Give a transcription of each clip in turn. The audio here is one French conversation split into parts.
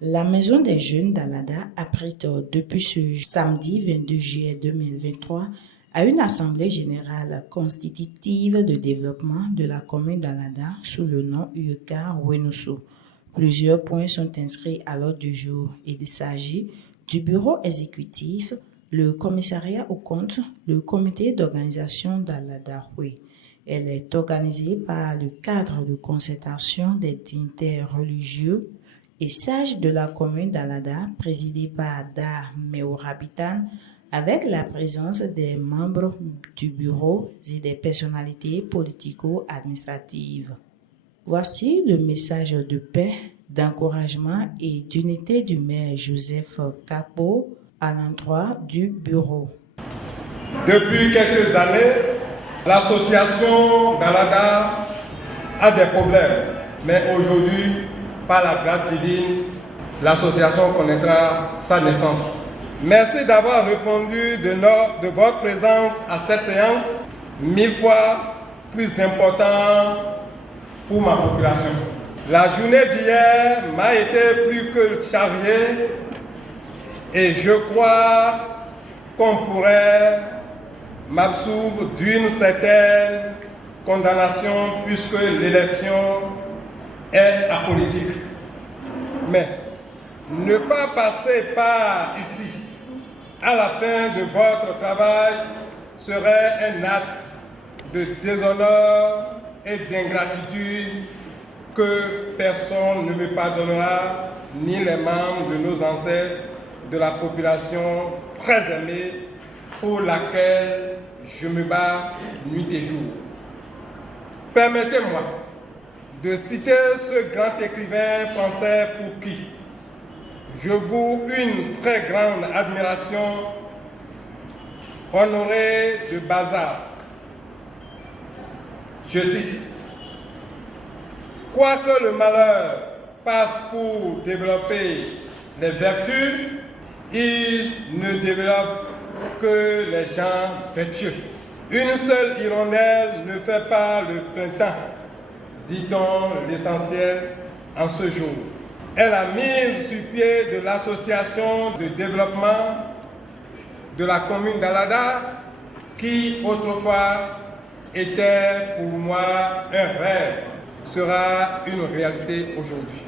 La Maison des Jeunes d'Alada abrite depuis ce samedi 22 juillet 2023 à une assemblée générale constitutive de développement de la commune d'Alada sous le nom UECA Wenousso. Plusieurs points sont inscrits à l'ordre du jour. Il s'agit du bureau exécutif, le commissariat aux comptes, le comité d'organisation d'Alada Hui. Elle est organisée par le cadre de concertation des dignitaires religieux et sages de la commune d'Alada, présidé par Da Meorabitan, avec la présence des membres du bureau et des personnalités politico-administratives. Voici le message de paix, d'encouragement et d'unité du maire Joseph Capo à l'endroit du bureau. Depuis quelques années, l'association d'Alada a des problèmes, mais aujourd'hui, par la grâce divine, l'association connaîtra sa naissance. Merci d'avoir répondu de votre présence à cette séance, 1000 fois plus important pour ma population. La journée d'hier m'a été plus que chargée et je crois qu'on pourrait m'absoudre d'une certaine condamnation puisque l'élection est apolitique. Mais ne pas passer par ici à la fin de votre travail serait un acte de déshonneur et d'ingratitude que personne ne me pardonnera, ni les membres de nos ancêtres, de la population très aimée pour laquelle je me bats nuit et jour. Permettez-moi de citer ce grand écrivain français pour qui je voue une très grande admiration, Honoré de Balzac. Je cite: « Quoique le malheur passe pour développer les vertus, il ne développe que les gens vertueux. Une seule hirondelle ne fait pas le printemps, dit-on l'essentiel en ce jour. » Elle a mis sur pied de l'association de développement de la commune d'Alada, qui autrefois était pour moi un rêve, sera une réalité aujourd'hui.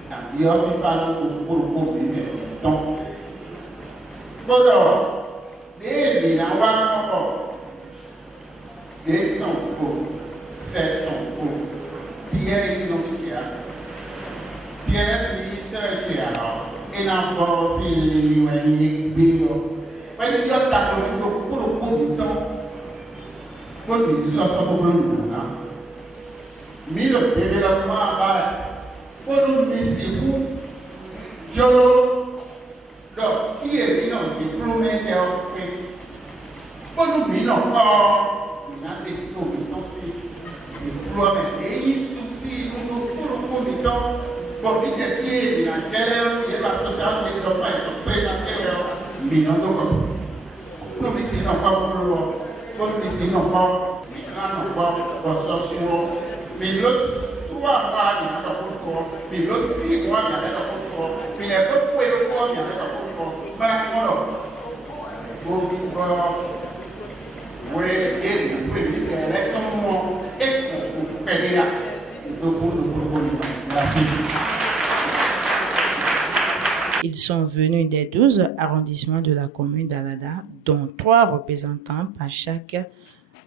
Ils sont venus des 12 arrondissements de la commune d'Alada, dont 3 représentants par chaque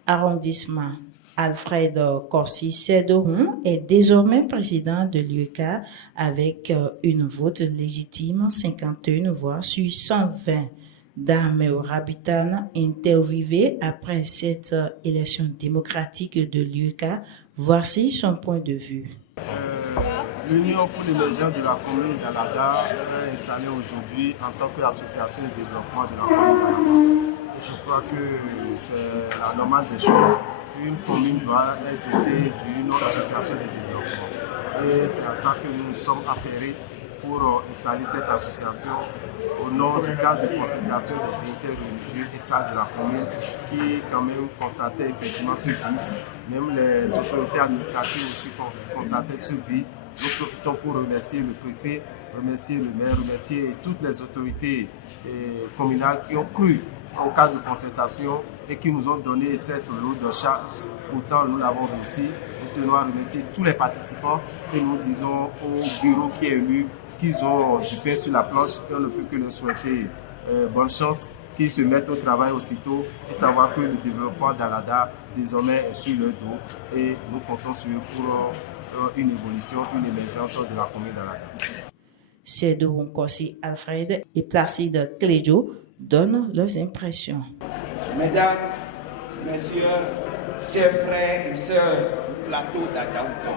arrondissement. Alfred Corsi Sedohun est désormais président de l'UECA avec une vote légitime, 51 voix sur 120. Dameo Rabitan, interviewé après cette élection démocratique de l'UECA, voici son point de vue. L'Union pour l'émergence de la commune d'Alada est installée aujourd'hui en tant qu'association de développement de la commune d'Alada. Je crois que c'est la normale des choses. Une commune doit être dotée d'une association de développement. Et c'est à ça que nous nous sommes affairés pour installer cette association au nom du cadre de concertation des dignitaires religieux et sages de la commune qui quand même constataient effectivement ce vide. Même les autorités administratives aussi constataient ce vide. Nous profitons pour remercier le préfet remercier le maire, remercier toutes les autorités communales qui ont cru au cadre de concertation et qui nous ont donné cette lourde charge. Pourtant, nous l'avons réussi. Nous tenons à remercier tous les participants et nous disons au bureau qui est élu qu'ils ont du pain sur la planche et on ne peut que leur souhaiter bonne chance, qu'ils se mettent au travail aussitôt et savoir que le développement d'Alada désormais est sur leur dos et nous comptons sur eux pour une évolution, une émergence de la commune d'Alada. Cédou Nkosi Alfred et Placide Clédio donnent leurs impressions. Mesdames, Messieurs, chers frères et sœurs du plateau d'Adaouton,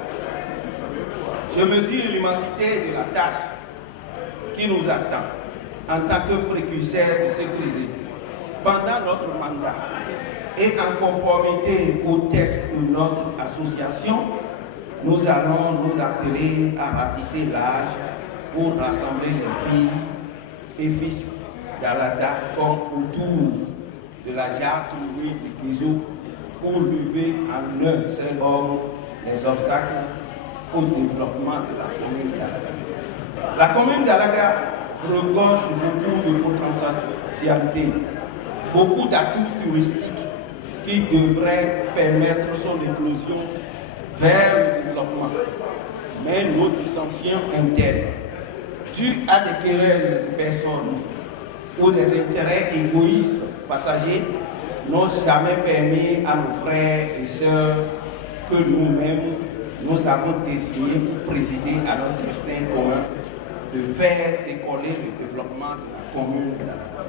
je mesure l'immensité de la tâche qui nous attend en tant que précurseurs de ce crise pendant notre mandat et en conformité au texte de notre association, nous allons nous appeler à ratisser l'âge pour rassembler les filles et fils d'Alada comme autour de la jarre trouée de Kézo pour lever en un seul homme les obstacles au développement de la commune d'Alada. La commune d'Alada regorge beaucoup de potentialités, beaucoup d'atouts touristiques qui devraient permettre son éclosion vers le développement. Mais nos dissensions internes, dues à des querelles de personnes ou des intérêts égoïstes passagers, n'ont jamais permis à nos frères et sœurs que nous-mêmes nous avons désigné pour présider à notre destin commun de faire décoller le développement de la commune d'Alada.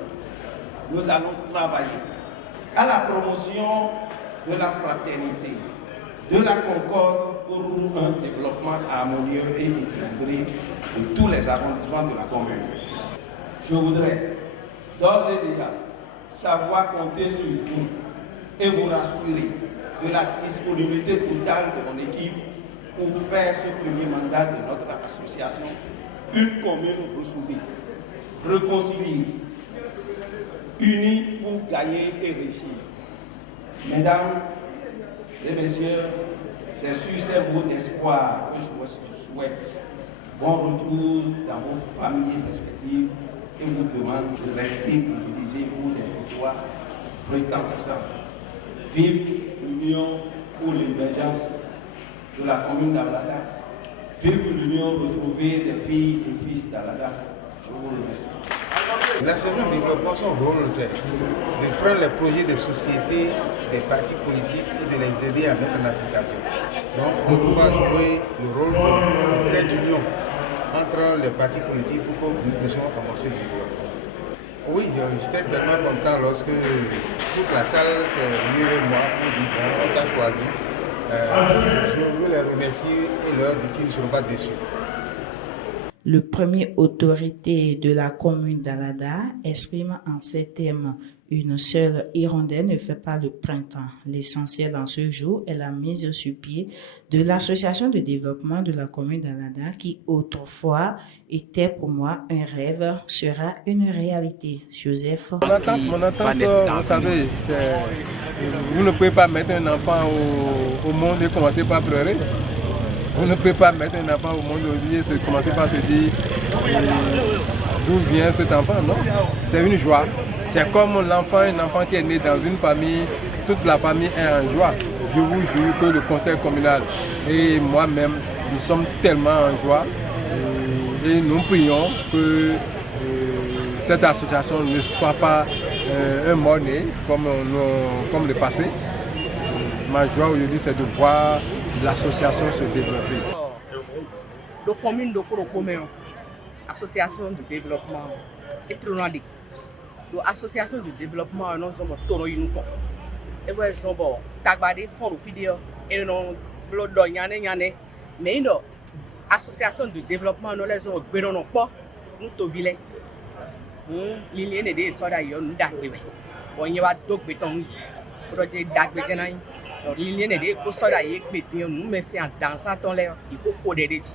Nous allons travailler à la promotion de la fraternité, de la concorde pour un développement harmonieux et équilibré de tous les arrondissements de la commune. Je voudrais d'ores et déjà savoir compter sur vous et vous rassurer de la disponibilité totale de mon équipe pour faire ce premier mandat de notre association une commune ressoudée, réconciliée, unie pour gagner et réussir. Mesdames et messieurs, c'est sur ces mots d'espoir que je vous souhaite bon retour dans vos familles respectives et vous demande de rester mobilisés pour des victoires retentissantes. Vive l'union pour l'émergence de la commune d'Alada. Vive l'union retrouvée des filles et fils d'Alada. Je vous remercie. L'association de développement, son rôle, c'est de prendre les projets de société des partis politiques et de les aider à mettre en application. Donc, on doit jouer le rôle de trait d'union entre les partis politiques pour que nous puissions commencer le développement. Oui, j'étais tellement content lorsque toute la salle s'est venue vers moi pour dire qu'on t'a choisi. Je veux les remercier et leur dire qu'ils ne seront pas déçus. Le premier autorité de la commune d'Alada exprime en ces termes: une seule hirondelle ne fait pas le printemps. L'essentiel en ce jour est la mise sur pied de l'association de développement de la commune d'Alada qui autrefois était pour moi un rêve, sera une réalité. Joseph. Mon attente, vous savez, vous ne pouvez pas mettre un enfant au monde et commencer par pleurer. On ne peut pas mettre un enfant au monde aujourd'hui et commencer par se dire d'où vient cet enfant, non? C'est une joie. C'est comme un enfant qui est né dans une famille, toute la famille est en joie. Je vous jure que le conseil communal et moi-même, nous sommes tellement en joie et nous prions que cette association ne soit pas un mort-né comme le passé. Ma joie aujourd'hui, c'est de voir l'association se développer. La commune de Korokomeo, association de développement, est trop loin. L'association de développement, nous sommes tous les jours. Et nous sommes tagbadés, font le vidéo, et nous sommes mais l'association de développement, nous les sommes pas, nous sommes vilains. L'île est des soldats, nous sommes on y va donc béton, pour des dagbéjanaï. L'île est des soldats, nous mais c'est en dansant ton l'air, il faut coder des petits.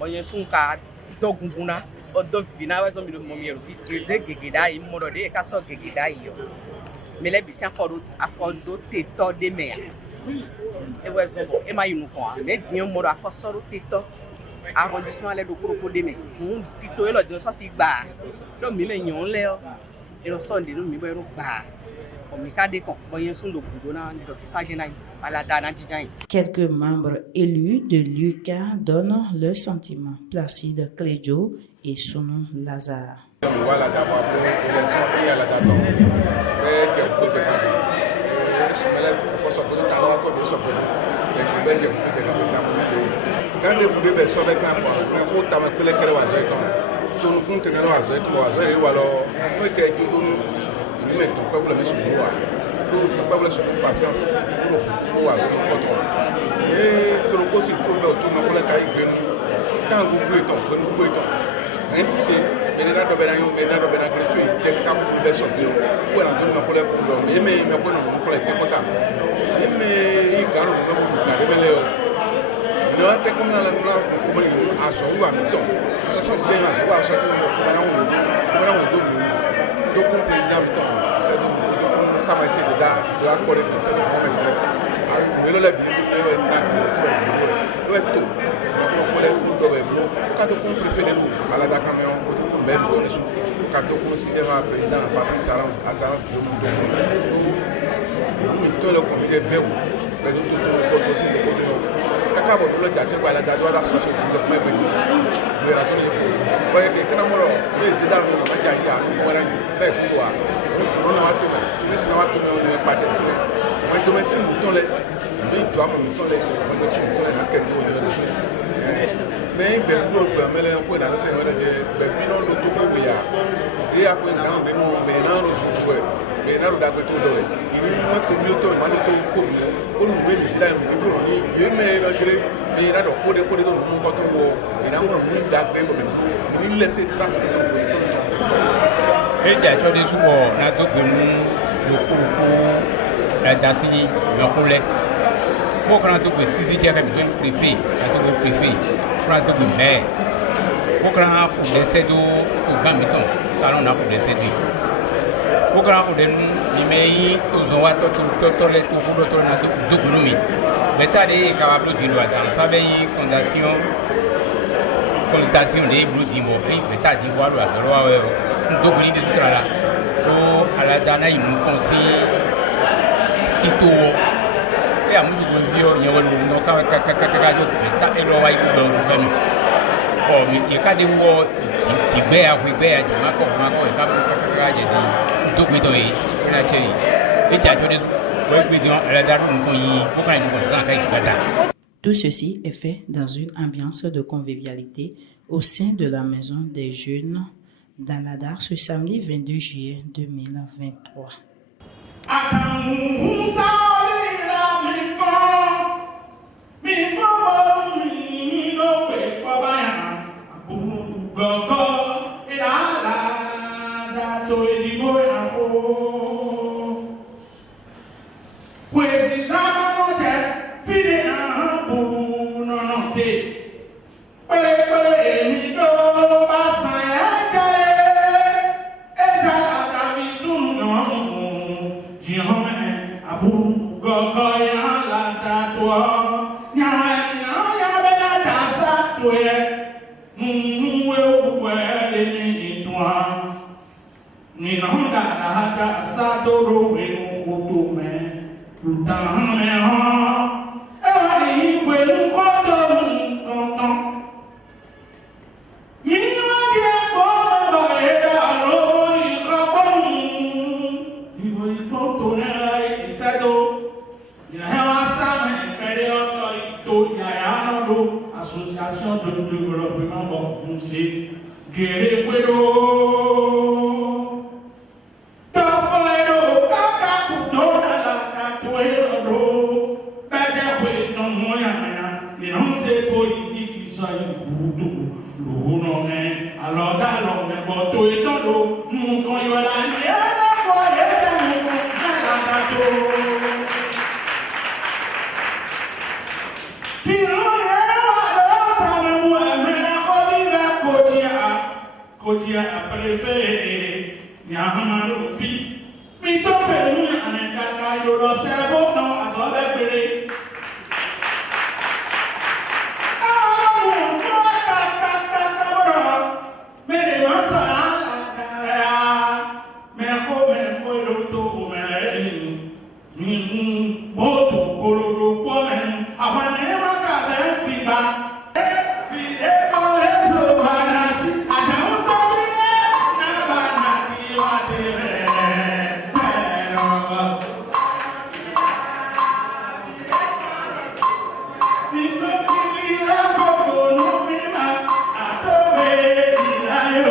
On y a son cas. Doguna o dofina wa zombie mo mi fi treze gegeda yi mo de ka so gegeda yi me le bisi afodo teto de me e we zombo e ma yinu ko me din mo do afosoro teto arrondissement les locaux de mais plutôt là de ça c'est bas donc mi mais yon là et le son de nous mi bon bas on mi ka de kon boyen son do budona de fifa genai ala dana jijan. Quelques membres élus de l'UCA donnent leurs sentiments. Placide Clédio et Sounou Lazare. Voilà d'abord élection et à la date et que vous pouvez pas il faut sortir de la table de sortir les nouvelles que vous pouvez pas quand les boules de sauver quand on t'a mis les clés à zéro tout le monde tenait à zéro ou alors moi que tout nous mettons pas vous le mettre sur le roi nous pas vous laisser patience pour avoir le contrôle et que le côté trouve là tout le monde la caille quand vous pouvez ainsi c'est benena do benana gretu te ka bu be so bi o na to na ko le ku do e me ko na ko le ko ta e me I garo na ko ka de bele o no te ko na la ko mo ni aso wa mi to so so je na so wa so ti mo ko na wo do ko president mi to se do ko sa ma se da do ko le se do ko be a me lo le bi e na o to ko le ku do be ka to ko préféré ala da camion mais quand on considère le président la partie à 40 tout le comité vert mais tout le aussi de quand on le tient quoi la date la chercher de faire le raconter voyez que quand on le c'est dans le match il y a voilà mais quoi nous on va tout mais ça va tout on pas de faire mais demain si nous on les doit nous sont les on est dans quel niveau mais ben nous mais les on dans c'est ben non le tout comme il y a et après dans ben non ben non le souffle ben non da tout do il moi pour mieux tout mal tout comme on nous ben c'est là pour il mais le gré mais là donc faut de nous quand on et là on nous da ben il laisse trace et j'ai choisi souvent na to que nous le coup la dasi le collet pour quand on peut sisi qui a besoin préféré la to préféré pour to mais pour quand on essaie de au gamiton alors on a pour essayer pour quand on donne l'email aux on va tout les tout na do gunumi l'état est capable de loi dans sa veille fondation consultation des blue d'immobilier l'état d'Ivoire la loi do gunini de tout là pour à la dana il nous conseille tito et à nous de dire il y a un ka do l'état et loi il do gouvernement oh il ka de wo qui be a di mako e ka je di do kwito yi na chei et ja to de wo kwito la da ko yi ko kan ko ka ikada. Tout ceci est fait dans une ambiance de convivialité au sein de la maison des jeunes d'Aladar ce samedi 22 juillet 2023. Association de développement foncier Guerrero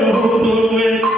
Atowe,